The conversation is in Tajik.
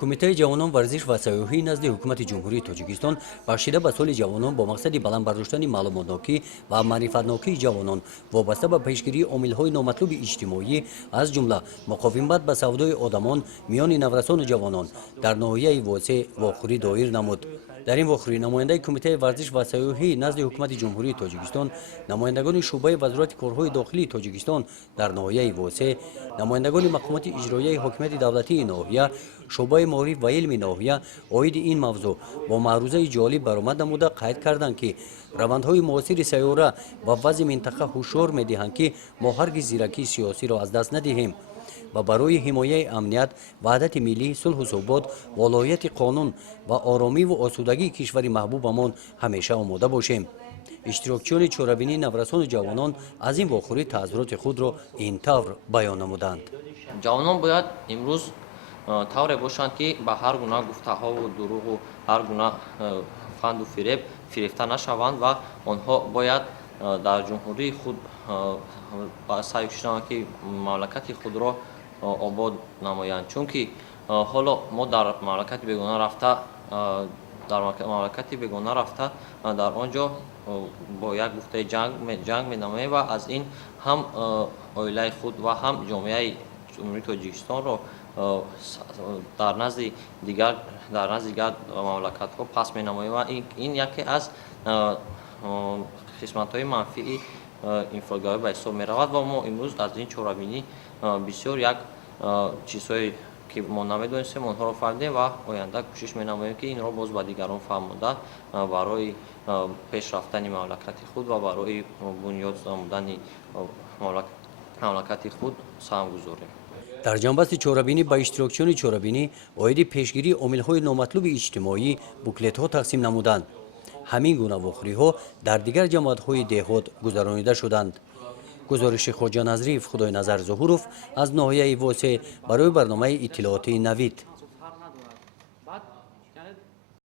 кумитаи ҷавонон варзиш ва сайёҳӣ назди ҳукумати ҷумҳурии тоҷикистон бахшида ба соли ҷавонон бо мақсади баландбардоштани маълумотнокӣ ва маърифатнокии ҷавонон вобаста ба пешгирии омилҳои номатлуби иҷтимоӣ аз ҷумла муқовимат ба савдои одамон миёни наврасону ҷавонон дар ноҳияи восеъ вохӯрӣ доир намуд. дар ин вохӯрӣ намояндаи кумитаи варзиш ва сайёҳӣ назди ҳукумати ҷумҳурии тоҷикистон, намояндагони шуъбаи вазорати корҳои дохилии тоҷикистон дар ноҳияи восеъ, намояндагони мақомоти иҷроияи ҳокимияти давлатии ноҳия, шуъбаи маориф ва илми ноҳия оиди ин мавзӯъ бо маърузаи ҷолиб баромад намуда қайд карданд, ки равандҳои муосири сайёра ва вазъи минтақа ҳушёр медиҳанд, ки мо ҳаргиз зиракии сиёсиро аз даст надиҳем ва барои ҳимояи амният, ваҳдати миллӣ, сулҳу собот, волояти қонун ва оромиву осудагии кишвари маҳбубамон ҳамеша омода бошем. иштирокчиёни чорабинии наврасону ҷавонон аз ин вохӯрӣ таъссуроти худро ин тавр баён намуданд. ҷавонон бояд имрӯз тавре бошанд, ки ба ҳар гуна гуфтаҳову дуруғу ҳар гуна фанду фиреб фирифта нашаванд ва онҳо бояд дар ҷумҳурии худ саъй кушанд, ки мамлакати худро обод намоянд. Чунки ҳоло мо дар мамлакати бегона рафта дар он ҷо бо як гуфтаи ҷанг менамоем ва аз ин ҳам оилаи худ ва ҳам ҷомеаи ҷумҳурии тоҷикистонро дар назди дигар мамлакатҳо паст менамоем ва ин яке аз қисматҳои манфии инфилгоӣ ба ҳисоб меравад ва мо имрӯз аз ин чорабинӣ бисёр як чизҳое ки мо намедонистем онҳоро фаҳмидем ва оянда кӯшиш менамоем, ки инро боз ба дигарон фаҳмода барои пешрафтани мамлакати худ ва барои бунёд намудани мамлакати худ саҳм гузорем. дар ҷанбасти чорабинӣ ба иштирокчиёни чорабинӣ оиди пешгирии омилҳои номатлуби иҷтимоӣ буклетҳо тақсим намуданд. ҳамин гуна вохӯриҳо дар дигар ҷамоатҳои деҳот гузаронида шуданд. гузориши хоҷа Назриев Худойназар Зуҳуров аз ноҳияи восеъ барои барномаи иттилоотии Навид.